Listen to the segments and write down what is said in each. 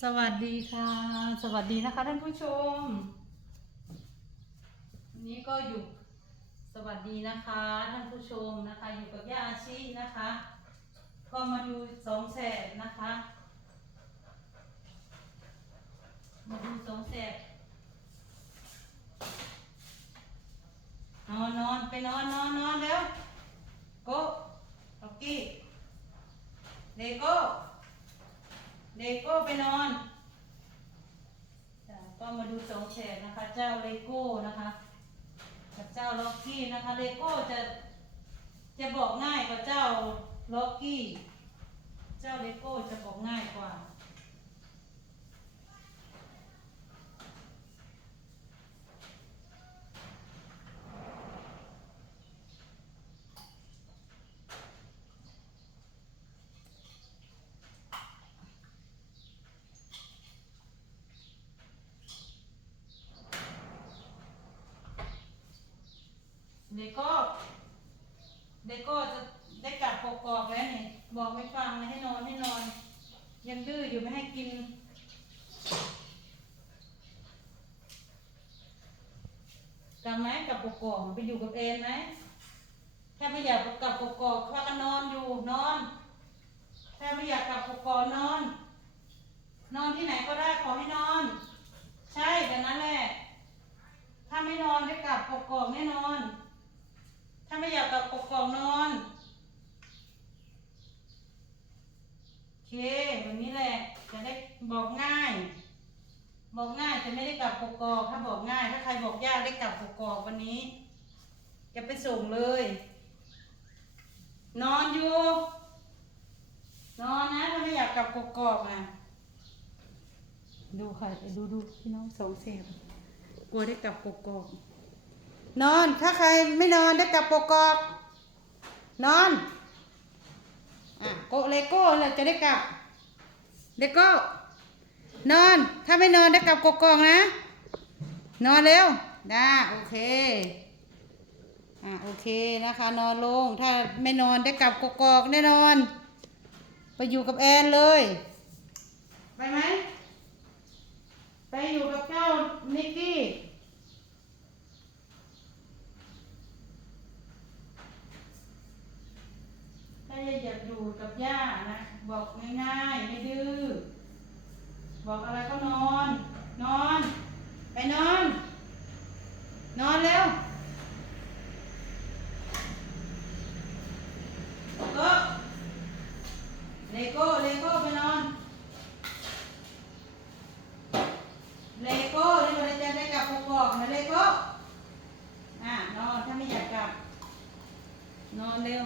สวัสดีค่ะ สวัสดีนะคะท่านผู้ชมวันนี้ก็อยู่สวัสดีนะคะท่านผู้ชมนะคะ อยู่กับย่าอาชีนะคะ ก็มาดูสองแสบนะคะ มาดูสองแสบนอนนอนไปนอนนอนนอนเร็วโก้ล็อกกี้เดโก้ เด็กก็ไปนอนจ้ะก็มาดูสอง แตกนะคะ เจ้าเลโก้นะคะกับเจ้าล็อกกี้นะคะเลโก้จะจะบอกง่ายกว่าเจ้าล็อกกี้ เจ้าเลโก้จะบอกง่ายกว่า ด็กก็เด็กก็จะได้กลับกกอกแล้วนี่บอกไม่ฟังเลยให้นอนให้นอน ยังดื้ออยู่ไม่ให้กิน กลับไหมกลับกกอกไปอยู่กับเอนไหมถ้าไม่อยากกลับกกอกพากันนอนอยู่นอน ถ้าไม่อยากกลับกกอกนอน นอนที่ไหนก็ได้ขอให้นอน ใช่แบบนั้นแหละ ถ้าไม่นอนได้กลับกกอกแน่นอน ถ้าไม่อยากกลับกกอกนอนโอเคแบบนี้แหละ จะได้บอกง่าย บอกง่ายจะไม่ได้กลับกกอกถ้าบอกง่าย ถ้าใครบอกยากได้กลับกกอกวันนี้ จะไปส่งเลย นอนอยู่ นอนนะถ้าไม่อยากกลับกกอกนะดูค่ะดูดูพี่น้องสองเสียบกลัวได้กลับกกอกนอนถ้าใครไม่นอนได้กลับกกอกนอนอะโกเลโก้เราจะได้กลับเลโก้นอน ถ้าไม่นอนได้กลับกกอกนะ นอนเร็วได้โอเค อะโอเคนะคะ นอนลง ถ้าไม่นอนได้กลับกกอกแน่นอน ไปอยู่กับแอนเลย ไปไหม ไปอยู่กับเจ้านิกกี้ถ้าอยากอยู่กับย่านะ บอกง่ายๆ ไม่ดื้อ บอกอะไรก็นอน นอน ไปนอน นอนเร็วก็เลโก้เลโก้ไปนอน เลโก้ที่เราจะได้กลับกกอกนะเลโก้อะนอนถ้าไม่อยากกลับ นอนเร็ว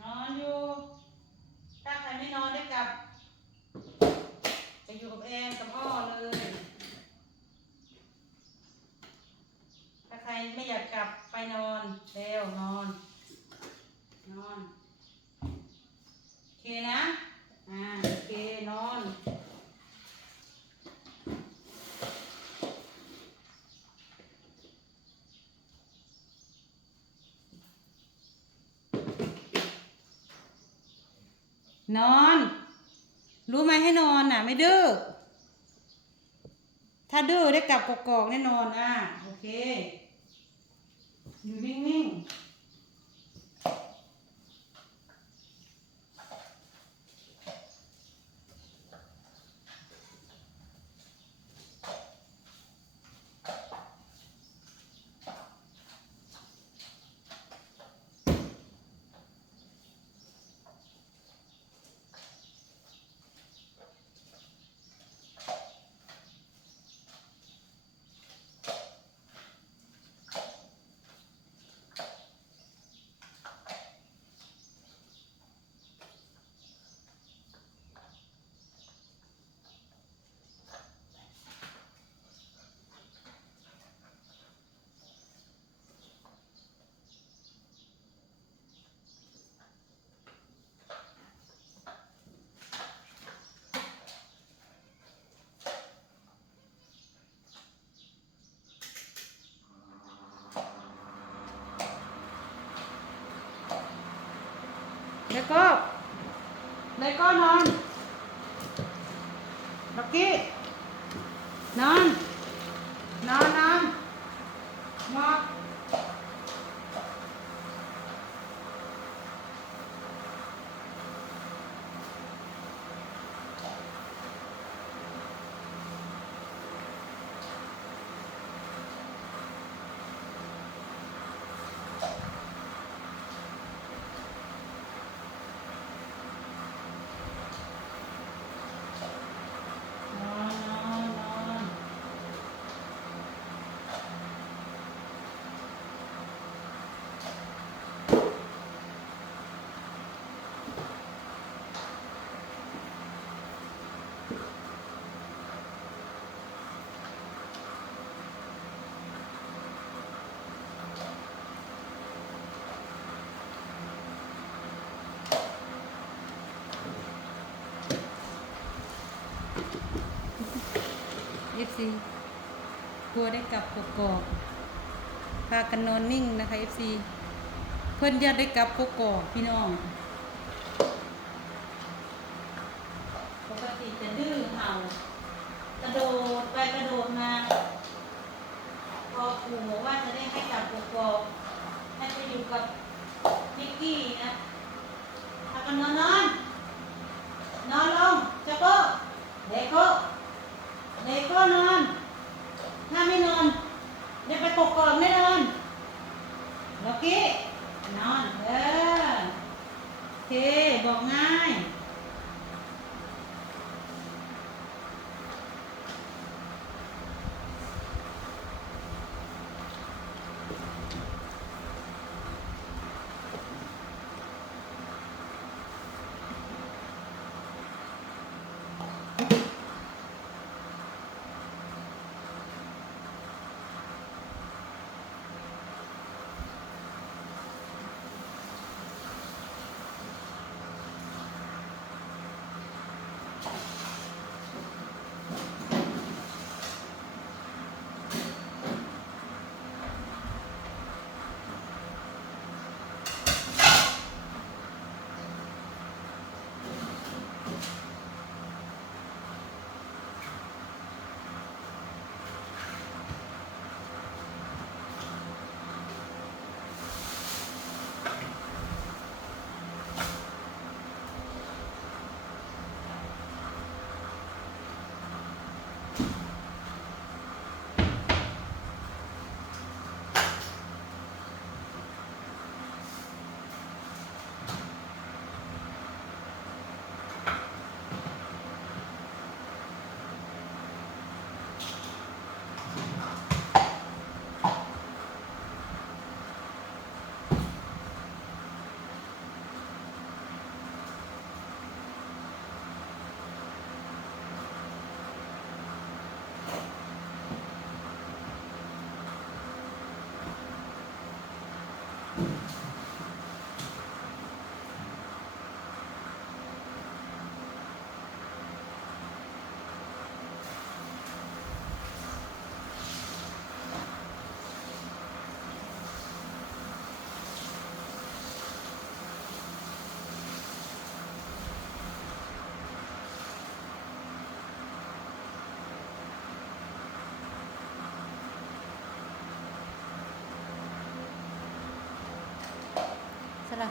นอนอยู่ ถ้าใครไม่นอนได้กลับ ไปอยู่กับแอนกับพ่อเลย ถ้าใครไม่อยากกลับไปนอนเร็วนอน นอน โอเคนะ อ่า โอเค นอน นอน รู้ไหมให้นอนน่ะ ไม่ดื้อ ถ้าดื้อได้กลับกอกๆแน่นอนอะ โอเค อยู่นิ่งๆ ลยก็นอนล็อกกี้นอน นอนนอนนอน เอฟซีกลัวได้กลับกกอกพากันนอนนิ่งนะคะเอฟซีเพิ่อนอยากได้กลับกกอกพี่น้องปกติจะดื้อเห่ากระโดดไปกระโดดมาพอปู่บอกว่าจะได้ให้กลับกกอกให้ไปอยู่กับนิกกี้นะพากันนอนนอนลงเจ้าโก้เด็กโก้านอน ถ้าไม่นอนเดี๋ยวไปกกอนไม่นอนล็อกกี้นอนเออโอเคบอกง่าย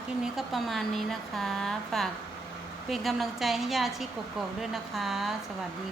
คลิปนี้ก็ประมาณนี้นะคะ ฝากเป็นกำลังใจให้ย่าชิกกกอกด้วยนะคะ สวัสดี